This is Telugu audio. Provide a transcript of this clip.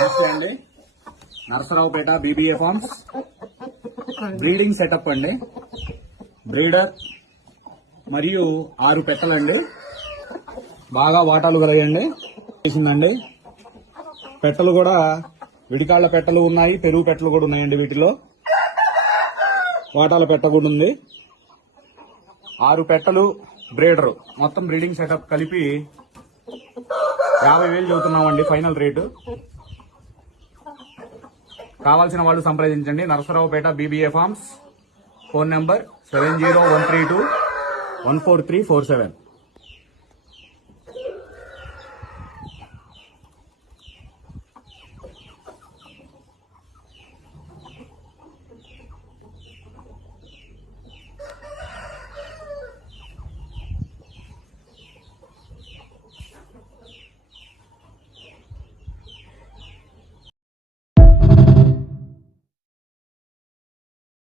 నమస్తే అండి, Narasaraopet BBA farms breeding setup అండి. బ్రీడర్ మరియు 6 పెట్టలండి. బాగా వాటాలు కలగండి చేసిందండి. పెట్టలు కూడా విడికాళ్ల పెట్టలు ఉన్నాయి, పెరుగు పెట్టలు కూడా ఉన్నాయండి. వీటిలో వాటాల పెట్ట కూడా ఉంది. 6 పెట్టలు బ్రీడర్ మొత్తం బ్రీడింగ్ సెటప్ కలిపి 50,000 చెబుతున్నామండి ఫైనల్ రేటు. కావాల్సిన వాళ్ళు సంప్రదించండి. Narasaraopet BBA farms. Phone number 7013214347.